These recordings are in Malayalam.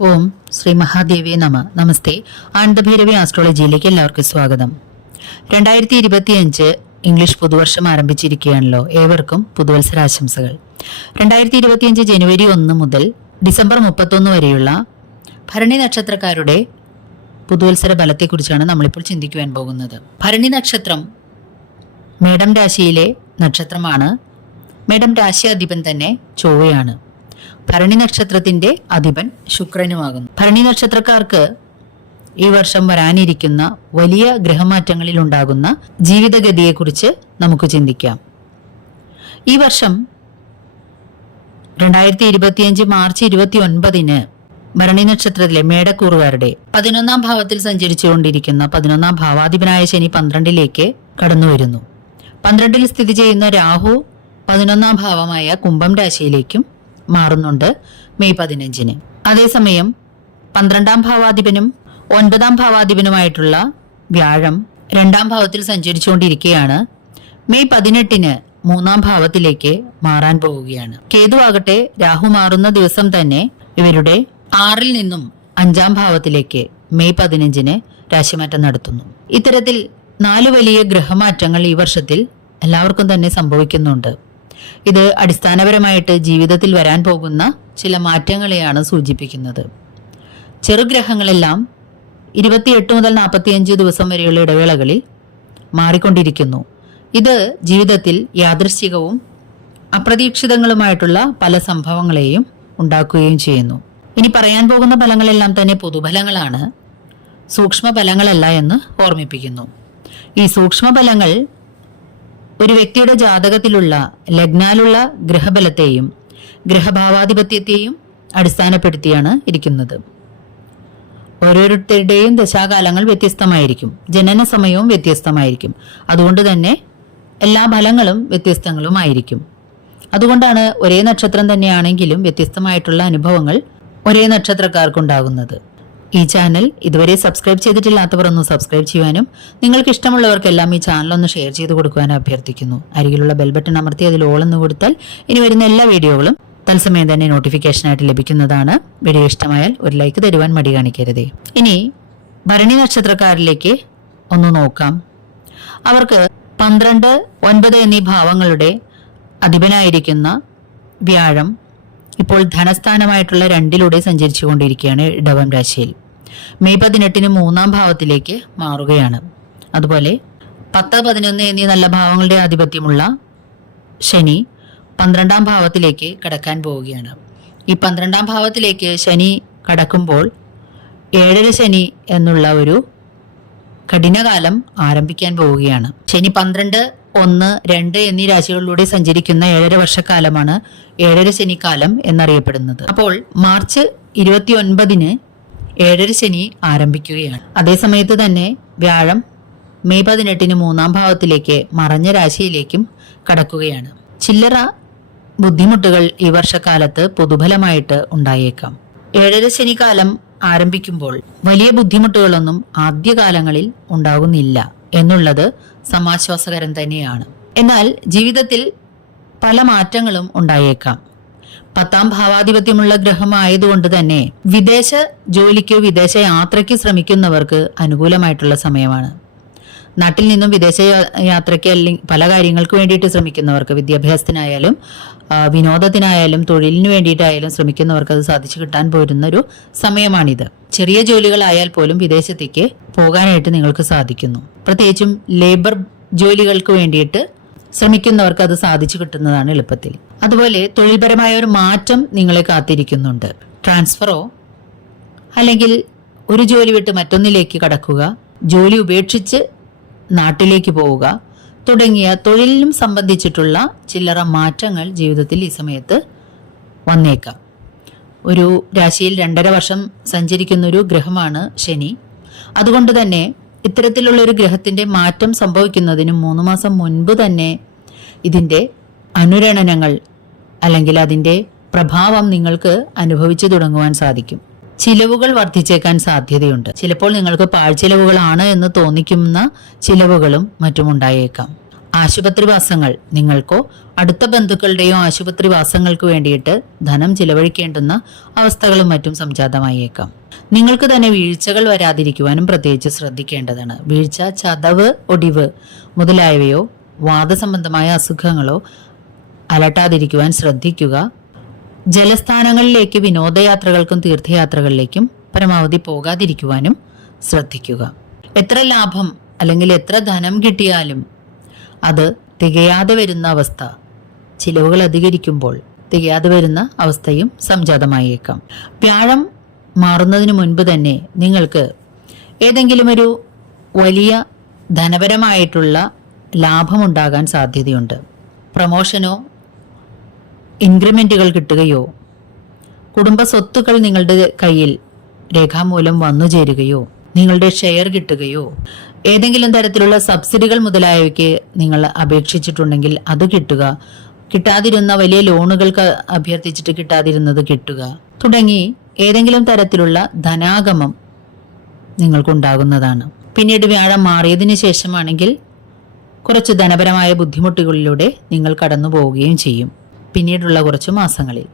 ഓം ശ്രീ മഹാദേവി നമ. നമസ്തേ. ആനന്ദഭൈരവി ആസ്ട്രോളജിയിലേക്ക് എല്ലാവർക്കും സ്വാഗതം. രണ്ടായിരത്തി ഇരുപത്തിയഞ്ച് ഇംഗ്ലീഷ് പുതുവർഷം ആരംഭിച്ചിരിക്കുകയാണല്ലോ ഏവർക്കും പുതുവത്സരാശംസകൾ. രണ്ടായിരത്തി ഇരുപത്തിയഞ്ച് ജനുവരി ഒന്ന് മുതൽ ഡിസംബർ മുപ്പത്തൊന്ന് വരെയുള്ള ഭരണി നക്ഷത്രക്കാരുടെ പുതുവത്സര ഫലത്തെക്കുറിച്ചാണ് നമ്മളിപ്പോൾ ചിന്തിക്കുവാൻ പോകുന്നത്. ഭരണി നക്ഷത്രം മേഡം രാശിയിലെ നക്ഷത്രമാണ്. മേഡം രാശി അധിപൻ തന്നെ ചൊവ്വയാണ്. ഭരണി നക്ഷത്രത്തിന്റെ അധിപൻ ശുക്രനുമാകുന്നു. ഭരണി നക്ഷത്രക്കാർക്ക് ഈ വർഷം വരാനിരിക്കുന്ന വലിയ ഗ്രഹമാറ്റങ്ങളിൽ ഉണ്ടാകുന്ന ജീവിതഗതിയെക്കുറിച്ച് നമുക്ക് ചിന്തിക്കാം. ഈ വർഷം രണ്ടായിരത്തി ഇരുപത്തിയഞ്ച് മാർച്ച് ഇരുപത്തി ഒൻപതിന് ഭരണി നക്ഷത്രത്തിലെ മേടക്കൂറുകാരുടെ പതിനൊന്നാം ഭാവത്തിൽ സഞ്ചരിച്ചുകൊണ്ടിരിക്കുന്ന പതിനൊന്നാം ഭാവാധിപനായ ശനി പന്ത്രണ്ടിലേക്ക് കടന്നു വരുന്നു പന്ത്രണ്ടിൽ സ്ഥിതി ചെയ്യുന്ന രാഹു പതിനൊന്നാം ഭാവമായ കുംഭം രാശിയിലേക്കും മാറുന്നുണ്ട് മെയ് പതിനഞ്ചിന്. അതേസമയം പന്ത്രണ്ടാം ഭാവാധിപനും ഒൻപതാം ഭാവാധിപനുമായിട്ടുള്ള വ്യാഴം രണ്ടാം ഭാവത്തിൽ സഞ്ചരിച്ചുകൊണ്ടിരിക്കുകയാണ്. മെയ് പതിനെട്ടിന് മൂന്നാം ഭാവത്തിലേക്ക് മാറാൻ പോവുകയാണ്. കേതുവാകട്ടെ രാഹു മാറുന്ന ദിവസം തന്നെ ഇവരുടെ ആറിൽ നിന്നും അഞ്ചാം ഭാവത്തിലേക്ക് മെയ് പതിനഞ്ചിന് രാശിമാറ്റം നടത്തുന്നു. ഇത്തരത്തിൽ നാല് വലിയ ഗ്രഹമാറ്റങ്ങൾ ഈ വർഷത്തിൽ എല്ലാവർക്കും തന്നെ സംഭവിക്കുന്നുണ്ട്. ഇത് അടിസ്ഥാനപരമായിട്ട് ജീവിതത്തിൽ വരാൻ പോകുന്ന ചില മാറ്റങ്ങളെയാണ് സൂചിപ്പിക്കുന്നത്. ചെറുഗ്രഹങ്ങളെല്ലാം ഇരുപത്തിയെട്ട് മുതൽ നാൽപ്പത്തിയഞ്ച് ദിവസം വരെയുള്ള ഇടവേളകളിൽ മാറിക്കൊണ്ടിരിക്കുന്നു. ഇത് ജീവിതത്തിൽ യാദൃശ്ചികവും അപ്രതീക്ഷിതങ്ങളുമായിട്ടുള്ള പല സംഭവങ്ങളെയും ഉണ്ടാക്കുകയും ചെയ്യുന്നു. ഇനി പറയാൻ പോകുന്ന ഫലങ്ങളെല്ലാം തന്നെ പൊതുഫലങ്ങളാണ്. സൂക്ഷ്മ ഫലങ്ങളല്ല എന്ന് ഓർമ്മിപ്പിക്കുന്നു. ഈ സൂക്ഷ്മ ഫലങ്ങൾ ഒരു വ്യക്തിയുടെ ജാതകത്തിലുള്ള ലഗ്നാലുള്ള ഗ്രഹബലത്തെയും ഗ്രഹഭാവാധിപത്യത്തെയും അടിസ്ഥാനപ്പെടുത്തിയാണ് ഇരിക്കുന്നത്. ഓരോരുത്തരുടെയും ദശാകാലങ്ങൾ വ്യത്യസ്തമായിരിക്കും. ജനന സമയവും വ്യത്യസ്തമായിരിക്കും. അതുകൊണ്ട് തന്നെ എല്ലാ ഫലങ്ങളും വ്യത്യസ്തങ്ങളുമായിരിക്കും. അതുകൊണ്ടാണ് ഒരേ നക്ഷത്രം തന്നെയാണെങ്കിലും വ്യത്യസ്തമായിട്ടുള്ള അനുഭവങ്ങൾ ഒരേ നക്ഷത്രക്കാർക്കുണ്ടാകുന്നത്. ഈ ചാനൽ ഇതുവരെ സബ്സ്ക്രൈബ് ചെയ്തിട്ടില്ലാത്തവർ ഒന്ന് സബ്സ്ക്രൈബ് ചെയ്യുവാനും നിങ്ങൾക്ക് ഇഷ്ടമുള്ളവർക്കെല്ലാം ഈ ചാനൽ ഒന്ന് ഷെയർ ചെയ്ത് കൊടുക്കുവാനും അഭ്യർത്ഥിക്കുന്നു. അരികിലുള്ള ബെൽബട്ടൺ അമർത്തി അതിൽ ഓൾ എന്ന് കൊടുത്താൽ ഇനി വരുന്ന എല്ലാ വീഡിയോകളും തത്സമയം തന്നെ നോട്ടിഫിക്കേഷനായിട്ട് ലഭിക്കുന്നതാണ്. വീഡിയോ ഇഷ്ടമായാൽ ഒരു ലൈക്ക് തരുവാൻ മടി കാണിക്കരുതേ. ഇനി ഭരണി നക്ഷത്രക്കാരിലേക്ക് ഒന്ന് നോക്കാം. അവർക്ക് പന്ത്രണ്ട് ഒൻപത് എന്നീ ഭാവങ്ങളുടെ അധിപനായിരിക്കുന്ന വ്യാഴം ഇപ്പോൾ ധനസ്ഥാനമായിട്ടുള്ള രണ്ടിലൂടെ സഞ്ചരിച്ചുകൊണ്ടിരിക്കുകയാണ് ഇടവം രാശിയിൽ. മെയ് പതിനെട്ടിന് മൂന്നാം ഭാവത്തിലേക്ക് മാറുകയാണ്. അതുപോലെ പത്ത് പതിനൊന്ന് എന്നീ നല്ല ഭാവങ്ങളുടെ ആധിപത്യമുള്ള ശനി പന്ത്രണ്ടാം ഭാവത്തിലേക്ക് കടക്കാൻ പോവുകയാണ്. ഈ പന്ത്രണ്ടാം ഭാവത്തിലേക്ക് ശനി കടക്കുമ്പോൾ ഏഴര ശനി എന്നുള്ള ഒരു കഠിനകാലം ആരംഭിക്കാൻ പോവുകയാണ്. ശനി പന്ത്രണ്ട് ഒന്ന് രണ്ട് എന്നീ രാശികളിലൂടെ സഞ്ചരിക്കുന്ന ഏഴര വർഷക്കാലമാണ് ഏഴര ശനിക്കാലം എന്നറിയപ്പെടുന്നത്. അപ്പോൾ മാർച്ച് ഇരുപത്തി ഒൻപതിന് ഏഴര ശനി ആരംഭിക്കുകയാണ്. അതേസമയത്ത് തന്നെ വ്യാഴം മെയ് പതിനെട്ടിന് മൂന്നാം ഭാവത്തിലേക്ക് മറഞ്ഞ രാശിയിലേക്കും കടക്കുകയാണ്. ചില്ലറ ബുദ്ധിമുട്ടുകൾ ഈ വർഷക്കാലത്ത് പൊതുഫലമായിട്ട് ഉണ്ടായേക്കാം. ഏഴര ശനിക്കാലം ആരംഭിക്കുമ്പോൾ വലിയ ബുദ്ധിമുട്ടുകളൊന്നും ആദ്യകാലങ്ങളിൽ ഉണ്ടാകുന്നില്ല. എന്നുള്ളത് സമാശ്വാസകരം തന്നെയാണ്. എന്നാൽ ജീവിതത്തിൽ പല മാറ്റങ്ങളും ഉണ്ടായേക്കാം. പത്താം ഭാവാധിപത്യമുള്ള ഗ്രഹമായതുകൊണ്ട് തന്നെ വിദേശ ജോലിക്കോ വിദേശ യാത്രയ്ക്ക് ശ്രമിക്കുന്നവർക്ക് അനുകൂലമായിട്ടുള്ള സമയമാണ്. നാട്ടിൽ നിന്നും വിദേശ യാത്രയ്ക്ക് അല്ലെങ്കിൽ പല കാര്യങ്ങൾക്ക് വേണ്ടിയിട്ട് ശ്രമിക്കുന്നവർക്ക് വിദ്യാഭ്യാസത്തിനായാലും വിനോദത്തിനായാലും തൊഴിലിന് വേണ്ടിയിട്ടായാലും ശ്രമിക്കുന്നവർക്ക് അത് സാധിച്ചു കിട്ടാൻ പോരുന്ന ഒരു സമയമാണിത്. ചെറിയ ജോലികളായാൽ പോലും വിദേശത്തേക്ക് പോകാനായിട്ട് നിങ്ങൾക്ക് സാധിക്കുന്നു. പ്രത്യേകിച്ചും ലേബർ ജോലികൾക്ക് വേണ്ടിയിട്ട് ശ്രമിക്കുന്നവർക്ക് അത് സാധിച്ചു കിട്ടുന്നതാണ് എളുപ്പത്തിൽ. അതുപോലെ തൊഴിൽപരമായ ഒരു മാറ്റം നിങ്ങളെ കാത്തിരിക്കുന്നുണ്ട്. ട്രാൻസ്ഫറോ അല്ലെങ്കിൽ ഒരു ജോലി വിട്ട് മറ്റൊന്നിലേക്ക് കടക്കുക ജോലി ഉപേക്ഷിച്ച് നാട്ടിലേക്ക് പോവുക. തുടങ്ങിയ തൊഴിലിനും സംബന്ധിച്ചിട്ടുള്ള ചില്ലറ മാറ്റങ്ങൾ ജീവിതത്തിൽ ഈ സമയത്ത് വന്നേക്കാം. ഒരു രാശിയിൽ രണ്ടര വർഷം സഞ്ചരിക്കുന്ന ഒരു ഗ്രഹമാണ് ശനി. അതുകൊണ്ട് തന്നെ ഇത്തരത്തിലുള്ള ഒരു ഗ്രഹത്തിന്റെ മാറ്റം സംഭവിക്കുന്നതിന് മൂന്ന് മാസം മുൻപ് തന്നെ ഇതിന്റെ അനുരണനങ്ങൾ അല്ലെങ്കിൽ അതിന്റെ പ്രഭാവം നിങ്ങൾക്ക് അനുഭവിച്ചു തുടങ്ങുവാൻ സാധിക്കും. ചിലവുകൾ വർദ്ധിച്ചേക്കാൻ സാധ്യതയുണ്ട്. ചിലപ്പോൾ നിങ്ങൾക്ക് പാഴ്ചിലവുകളാണ് എന്ന് തോന്നിക്കുന്ന ചിലവുകളും മറ്റും ഉണ്ടായേക്കാം. ആശുപത്രിവാസങ്ങൾ നിങ്ങൾക്കോ അടുത്ത ബന്ധുക്കളുടെയോ ആശുപത്രിവാസങ്ങൾക്ക് വേണ്ടിയിട്ട് ധനം ചിലവഴിക്കേണ്ടുന്ന അവസ്ഥകളും മറ്റും സംജാതമായേക്കാം. നിങ്ങൾക്ക് തന്നെ വീഴ്ചകൾ വരാതിരിക്കുവാനും പ്രത്യേകിച്ച് ശ്രദ്ധിക്കേണ്ടതാണ്. വീഴ്ച ചതവ് ഒടിവ് മുതലായവയോ വാദസംബന്ധമായ അസുഖങ്ങളോ അലട്ടാതിരിക്കുവാൻ ശ്രദ്ധിക്കുക. ജലസ്ഥാനങ്ങളിലേക്ക് വിനോദയാത്രകൾക്കും തീർത്ഥയാത്രകളിലേക്കും പരമാവധി പോകാതിരിക്കുവാനും ശ്രദ്ധിക്കുക. എത്ര ലാഭം അല്ലെങ്കിൽ എത്ര ധനം കിട്ടിയാലും അത് തികയാതെ വരുന്ന അവസ്ഥ ചിലവുകൾ അധികരിക്കുമ്പോൾ തികയാതെ വരുന്ന അവസ്ഥയും സംജാതമായേക്കാം. വ്യാഴം മാറുന്നതിന് മുൻപ് തന്നെ നിങ്ങൾക്ക് ഏതെങ്കിലും ഒരു വലിയ ധനപരമായിട്ടുള്ള ലാഭമുണ്ടാകാൻ സാധ്യതയുണ്ട്. പ്രമോഷനോ ഇൻക്രിമെന്റുകൾ കിട്ടുകയോ കുടുംബ സ്വത്തുക്കൾ നിങ്ങളുടെ കയ്യിൽ രേഖാമൂലം വന്നു ചേരുകയോ നിങ്ങളുടെ ഷെയർ കിട്ടുകയോ ഏതെങ്കിലും തരത്തിലുള്ള സബ്സിഡികൾ മുതലായവയ്ക്ക് നിങ്ങൾ അപേക്ഷിച്ചിട്ടുണ്ടെങ്കിൽ അത് കിട്ടുക. കിട്ടാതിരുന്ന വലിയ ലോണുകൾക്ക് അഭ്യർത്ഥിച്ചിട്ട് കിട്ടാതിരുന്നത് കിട്ടുക. തുടങ്ങി ഏതെങ്കിലും തരത്തിലുള്ള ധനാഗമം നിങ്ങൾക്കുണ്ടാകുന്നതാണ്. പിന്നീട് വ്യാഴം മാറിയതിന് ശേഷമാണെങ്കിൽ കുറച്ച് ധനപരമായ ബുദ്ധിമുട്ടുകളിലൂടെ നിങ്ങൾ കടന്നു പോവുകയും ചെയ്യും. പിന്നീടുള്ള കുറച്ചു മാസങ്ങളിൽ.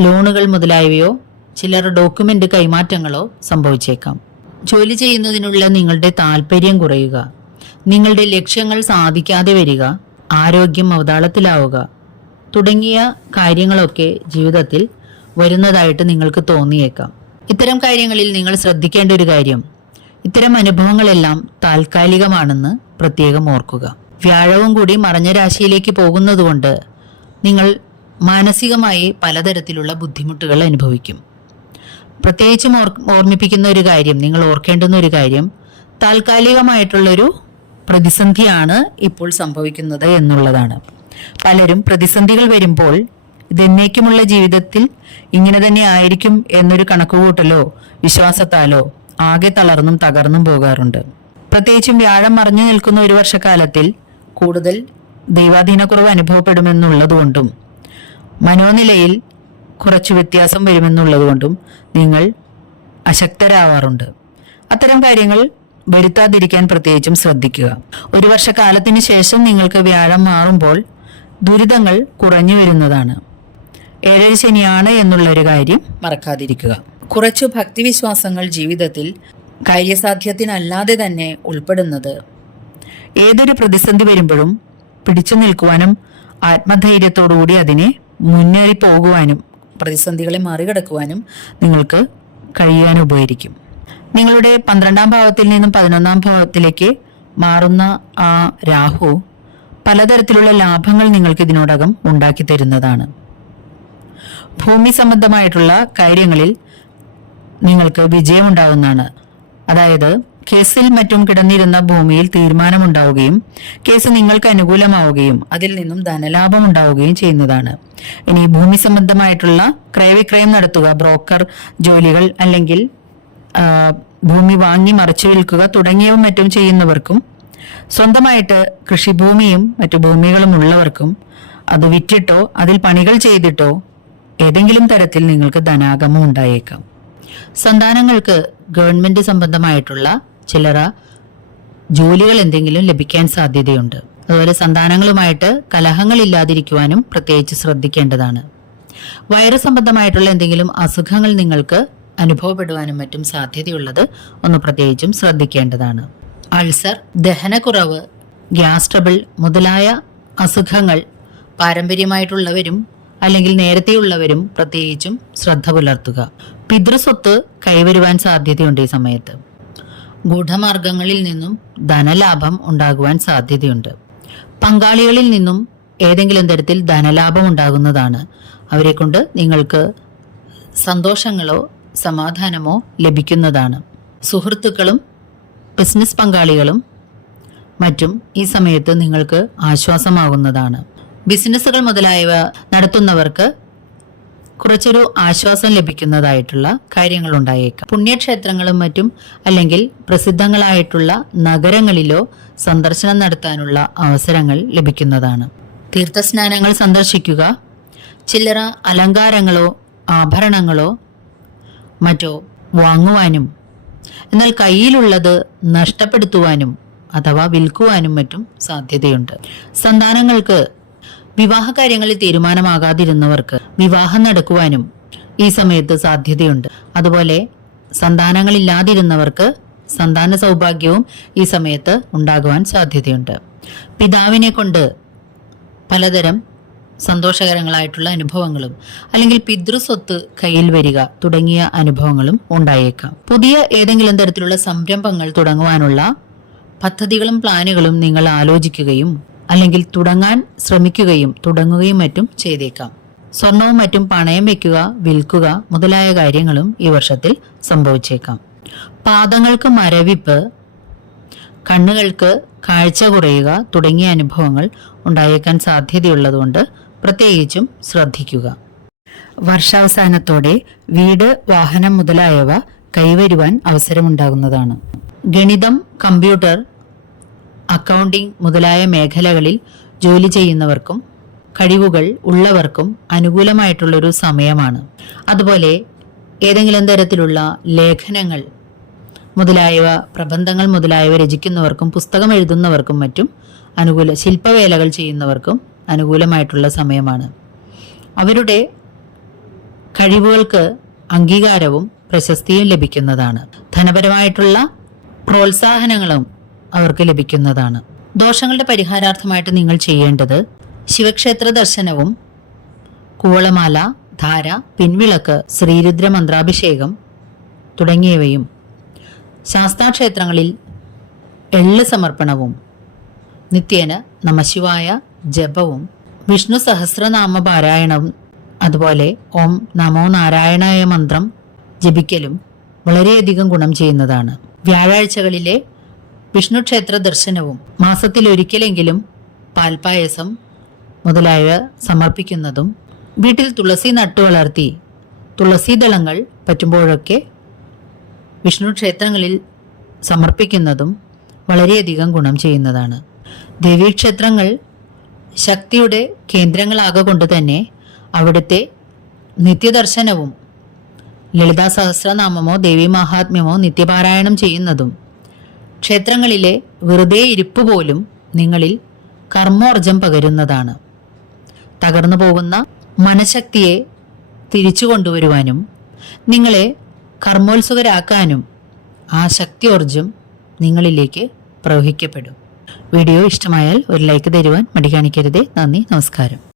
ലോണുകൾ മുതലായവയോ ചിലർ ഡോക്യുമെന്റ് കൈമാറ്റങ്ങളോ സംഭവിച്ചേക്കാം. ജോലി ചെയ്യുന്നതിനുള്ള നിങ്ങളുടെ താല്പര്യം കുറയുക. നിങ്ങളുടെ ലക്ഷ്യങ്ങൾ സാധിക്കാതെ വരിക. ആരോഗ്യം അവതാളത്തിലാവുക. തുടങ്ങിയ കാര്യങ്ങളൊക്കെ ജീവിതത്തിൽ വരുന്നതായിട്ട് നിങ്ങൾക്ക് തോന്നിയേക്കാം. ഇത്തരം കാര്യങ്ങളിൽ നിങ്ങൾ ശ്രദ്ധിക്കേണ്ട ഒരു കാര്യം. ഇത്തരം അനുഭവങ്ങളെല്ലാം താൽക്കാലികമാണെന്ന് പ്രത്യേകം ഓർക്കുക. വ്യാഴവും കൂടി മറഞ്ഞ രാശിയിലേക്ക് പോകുന്നതുകൊണ്ട് നിങ്ങൾ മാനസികമായി പലതരത്തിലുള്ള ബുദ്ധിമുട്ടുകൾ അനുഭവിക്കും. പ്രത്യേകിച്ചും ഓർ ഓർമ്മിപ്പിക്കുന്ന ഒരു കാര്യം നിങ്ങൾ ഓർക്കേണ്ടുന്ന ഒരു കാര്യം താൽക്കാലികമായിട്ടുള്ളൊരു പ്രതിസന്ധിയാണ് ഇപ്പോൾ സംഭവിക്കുന്നത് എന്നുള്ളതാണ്. പലരും പ്രതിസന്ധികൾ വരുമ്പോൾ ഇതെന്നേക്കുമുള്ള ജീവിതത്തിൽ ഇങ്ങനെ തന്നെ ആയിരിക്കും എന്നൊരു കണക്കുകൂട്ടലോ വിശ്വാസത്താലോ ആകെ തളർന്നും തകർന്നും പോകാറുണ്ട്. പ്രത്യേകിച്ചും വ്യാഴം മറിഞ്ഞു നിൽക്കുന്ന ഒരു വർഷക്കാലത്തിൽ കൂടുതൽ ദൈവാധീനക്കുറവ് അനുഭവപ്പെടുമെന്നുള്ളതുകൊണ്ടും മനോനിലയിൽ കുറച്ചു വ്യത്യാസം വരുമെന്നുള്ളതുകൊണ്ടും നിങ്ങൾ അശക്തരാവാറുണ്ട്. അത്തരം കാര്യങ്ങൾ വരുത്താതിരിക്കാൻ പ്രത്യേകിച്ചും ശ്രദ്ധിക്കുക. ഒരു വർഷക്കാലത്തിന് ശേഷം നിങ്ങൾക്ക് വ്യാഴം മാറുമ്പോൾ ദുരിതങ്ങൾ കുറഞ്ഞു വരുന്നതാണ്. ഏഴര ശനിയാണ് എന്നുള്ള ഒരു കാര്യം മറക്കാതിരിക്കുക. കുറച്ചു ഭക്തിവിശ്വാസങ്ങൾ ജീവിതത്തിൽ കാര്യസാധ്യത്തിനല്ലാതെ തന്നെ ഉൾപ്പെടുന്നത്. ഏതൊരു പ്രതിസന്ധി വരുമ്പോഴും പിടിച്ചു നിൽക്കുവാനും ആത്മധൈര്യത്തോടുകൂടി അതിനെ മുന്നേറി പോകുവാനും പ്രതിസന്ധികളെ മറികടക്കുവാനും നിങ്ങൾക്ക് കഴിയാൻ ഉപകരിക്കും നിങ്ങളുടെ പന്ത്രണ്ടാം ഭാവത്തിൽ നിന്നും പതിനൊന്നാം ഭാവത്തിലേക്ക് മാറുന്ന ആ രാഹു പലതരത്തിലുള്ള ലാഭങ്ങൾ നിങ്ങൾക്ക് ഇതിനോടകം ഉണ്ടാക്കി തരുന്നതാണ് ഭൂമി സംബന്ധമായിട്ടുള്ള കാര്യങ്ങളിൽ നിങ്ങൾക്ക് വിജയമുണ്ടാകുന്നതാണ് അതായത് കേസിൽ മറ്റും കിടന്നിരുന്ന ഭൂമിയിൽ തീരുമാനമുണ്ടാവുകയും കേസ് നിങ്ങൾക്ക് അനുകൂലമാവുകയും അതിൽ നിന്നും ധനലാഭം ഉണ്ടാവുകയും ചെയ്യുന്നതാണ്. ഇനി ഭൂമി സംബന്ധമായിട്ടുള്ള ക്രയവിക്രയം നടത്തുക ബ്രോക്കർ ജോലികൾ അല്ലെങ്കിൽ ഭൂമി വാങ്ങി മറിച്ചു വിൽക്കുക തുടങ്ങിയവ മറ്റും ചെയ്യുന്നവർക്കും സ്വന്തമായിട്ട് കൃഷിഭൂമിയും മറ്റു ഭൂമികളും ഉള്ളവർക്കും അത് വിറ്റിട്ടോ അതിൽ പണികൾ ചെയ്തിട്ടോ ഏതെങ്കിലും തരത്തിൽ നിങ്ങൾക്ക് ധനാഗമം ഉണ്ടായേക്കാം. സന്താനങ്ങൾക്ക് ഗവൺമെന്റ് സംബന്ധമായിട്ടുള്ള ചിലറ ജോലികൾ എന്തെങ്കിലും ലഭിക്കാൻ സാധ്യതയുണ്ട്. അതുപോലെ സന്താനങ്ങളുമായിട്ട് കലഹങ്ങൾ ഇല്ലാതിരിക്കുവാനും പ്രത്യേകിച്ച് ശ്രദ്ധിക്കേണ്ടതാണ്. വയറ് സംബന്ധമായിട്ടുള്ള എന്തെങ്കിലും അസുഖങ്ങൾ നിങ്ങൾക്ക് അനുഭവപ്പെടുവാനും മറ്റും സാധ്യതയുള്ളത് ഒന്ന് പ്രത്യേകിച്ചും ശ്രദ്ധിക്കേണ്ടതാണ്. അൾസർ ദഹനക്കുറവ് ഗ്യാസ് ട്രബിൾ മുതലായ അസുഖങ്ങൾ പാരമ്പര്യമായിട്ടുള്ളവരും അല്ലെങ്കിൽ നേരത്തെയുള്ളവരും പ്രത്യേകിച്ചും ശ്രദ്ധ പുലർത്തുക. പിതൃസ്വത്ത് കൈവരുവാൻ സാധ്യതയുണ്ട് ഈ സമയത്ത്. ഗൂഢമാർഗങ്ങളിൽ നിന്നും ധനലാഭം ഉണ്ടാകുവാൻ സാധ്യതയുണ്ട്. പങ്കാളികളിൽ നിന്നും ഏതെങ്കിലും തരത്തിൽ ധനലാഭം ഉണ്ടാകുന്നതാണ്. അവരെ കൊണ്ട് നിങ്ങൾക്ക് സന്തോഷങ്ങളോ സമാധാനമോ ലഭിക്കുന്നതാണ്. സുഹൃത്തുക്കളും ബിസിനസ് പങ്കാളികളും മറ്റും ഈ സമയത്ത് നിങ്ങൾക്ക് ആശ്വാസമാകുന്നതാണ്. ബിസിനസ്സുകൾ മുതലായവ നടത്തുന്നവർക്ക് കുറച്ചൊരു ആശ്വാസം ലഭിക്കുന്നതായിട്ടുള്ള കാര്യങ്ങൾ ഉണ്ടായേക്കാം പുണ്യക്ഷേത്രങ്ങളും മറ്റും അല്ലെങ്കിൽ പ്രസിദ്ധങ്ങളായിട്ടുള്ള നഗരങ്ങളിലോ സന്ദർശനം നടത്താനുള്ള അവസരങ്ങൾ ലഭിക്കുന്നതാണ്. തീർത്ഥസ്നാനങ്ങൾ സന്ദർശിക്കുക ചില്ലറ അലങ്കാരങ്ങളോ ആഭരണങ്ങളോ മറ്റോ വാങ്ങുവാനും എന്നാൽ കയ്യിലുള്ളത് നഷ്ടപ്പെടുത്തുവാനും അഥവാ വിൽക്കുവാനും മറ്റും സാധ്യതയുണ്ട്. സന്താനങ്ങൾക്ക് വിവാഹ കാര്യങ്ങളിൽ തീരുമാനമാകാതിരുന്നവർക്ക് വിവാഹം നടക്കുവാനും ഈ സമയത്ത് സാധ്യതയുണ്ട്. അതുപോലെ സന്താനങ്ങളില്ലാതിരുന്നവർക്ക് സന്താന സൗഭാഗ്യവും ഈ സമയത്ത് ഉണ്ടാകുവാൻ സാധ്യതയുണ്ട്. പിതാവിനെ കൊണ്ട് പലതരം സന്തോഷകരങ്ങളായിട്ടുള്ള അനുഭവങ്ങളും അല്ലെങ്കിൽ പിതൃസ്വത്ത് കയ്യിൽ വരിക തുടങ്ങിയ അനുഭവങ്ങളും ഉണ്ടായേക്കാം. പുതിയ ഏതെങ്കിലും തരത്തിലുള്ള സംരംഭങ്ങൾ തുടങ്ങുവാനുള്ള പദ്ധതികളും പ്ലാനുകളും നിങ്ങൾ ആലോചിക്കുകയും അല്ലെങ്കിൽ തുടങ്ങാൻ ശ്രമിക്കുകയും തുടങ്ങുകയും മറ്റും ചെയ്തേക്കാം. സ്വർണവും മറ്റും പണയം വെക്കുക വിൽക്കുക മുതലായ കാര്യങ്ങളും ഈ വർഷത്തിൽ സംഭവിച്ചേക്കാം. പാദങ്ങൾക്ക് മരവിപ്പ് കണ്ണുകൾക്ക് കാഴ്ച കുറയുക തുടങ്ങിയ അനുഭവങ്ങൾ ഉണ്ടായേക്കാൻ സാധ്യതയുള്ളതുകൊണ്ട് പ്രത്യേകിച്ചും ശ്രദ്ധിക്കുക. വർഷാവസാനത്തോടെ വീട് വാഹനം മുതലായവ കൈവരുവാൻ അവസരമുണ്ടാകുന്നതാണ്. ഗണിതം കമ്പ്യൂട്ടർ അക്കൗണ്ടിംഗ് മുതലായ മേഖലകളിൽ ജോലി ചെയ്യുന്നവർക്കും കഴിവുകൾ ഉള്ളവർക്കും അനുകൂലമായിട്ടുള്ളൊരു സമയമാണ്. അതുപോലെ ഏതെങ്കിലും തരത്തിലുള്ള ലേഖനങ്ങൾ മുതലായവ പ്രബന്ധങ്ങൾ മുതലായവ രചിക്കുന്നവർക്കും പുസ്തകം എഴുതുന്നവർക്കും മറ്റും അനുകൂല ശില്പവേലകൾ ചെയ്യുന്നവർക്കും അനുകൂലമായിട്ടുള്ള സമയമാണ്. അവരുടെ കഴിവുകൾക്ക് അംഗീകാരവും പ്രശസ്തിയും ലഭിക്കുന്നതാണ്. ധനപരമായിട്ടുള്ള പ്രോത്സാഹനങ്ങളും അവർക്ക് ലഭിക്കുന്നതാണ്. ദോഷങ്ങളുടെ പരിഹാരാർത്ഥമായിട്ട് നിങ്ങൾ ചെയ്യേണ്ടത് ശിവക്ഷേത്ര ദർശനവും കൂവളമാല ധാര പിൻവിളക്ക് ശ്രീരുദ്ര മന്ത്രാഭിഷേകം തുടങ്ങിയവയും ശാസ്താക്ഷേത്രങ്ങളിൽ എള്ള് സമർപ്പണവും നിത്യേന നമശിവായ ജപവും വിഷ്ണു സഹസ്രനാമ പാരായണവും അതുപോലെ ഓം നമോ നാരായണായ മന്ത്രം ജപിക്കലും വളരെയധികം ഗുണം ചെയ്യുന്നതാണ്. വ്യാഴാഴ്ചകളിലെ വിഷ്ണു ക്ഷേത്ര ദർശനവും മാസത്തിൽ ഒരിക്കലെങ്കിലും പാൽപ്പായസം മുതലായവ സമർപ്പിക്കുന്നതും വീട്ടിൽ തുളസി നട്ടു വളർത്തി തുളസി ദളങ്ങൾ പറ്റുമ്പോഴൊക്കെ വിഷ്ണു ക്ഷേത്രങ്ങളിൽ സമർപ്പിക്കുന്നതും വളരെയധികം ഗുണം ചെയ്യുന്നതാണ്. ദേവീക്ഷേത്രങ്ങൾ ശക്തിയുടെ കേന്ദ്രങ്ങളാകൊണ്ട് തന്നെ അവിടുത്തെ നിത്യദർശനവും ലളിതാ സഹസ്രനാമമോ ദേവീ മഹാത്മ്യമോ നിത്യപാരായണം ചെയ്യുന്നതും ക്ഷേത്രങ്ങളിലെ വെറുതെ ഇരിപ്പ് പോലും നിങ്ങളിൽ കർമ്മോർജം പകരുന്നതാണ്. തകർന്നു പോകുന്ന മനഃശക്തിയെ തിരിച്ചു കൊണ്ടുവരുവാനും നിങ്ങളെ കർമ്മോത്സുകരാക്കാനും ആ ശക്തിയോർജം നിങ്ങളിലേക്ക് പ്രവഹിക്കപ്പെടും. വീഡിയോ ഇഷ്ടമായാൽ ഒരു ലൈക്ക് തരുവാൻ മടി കാണിക്കരുതേ നന്ദി നമസ്കാരം.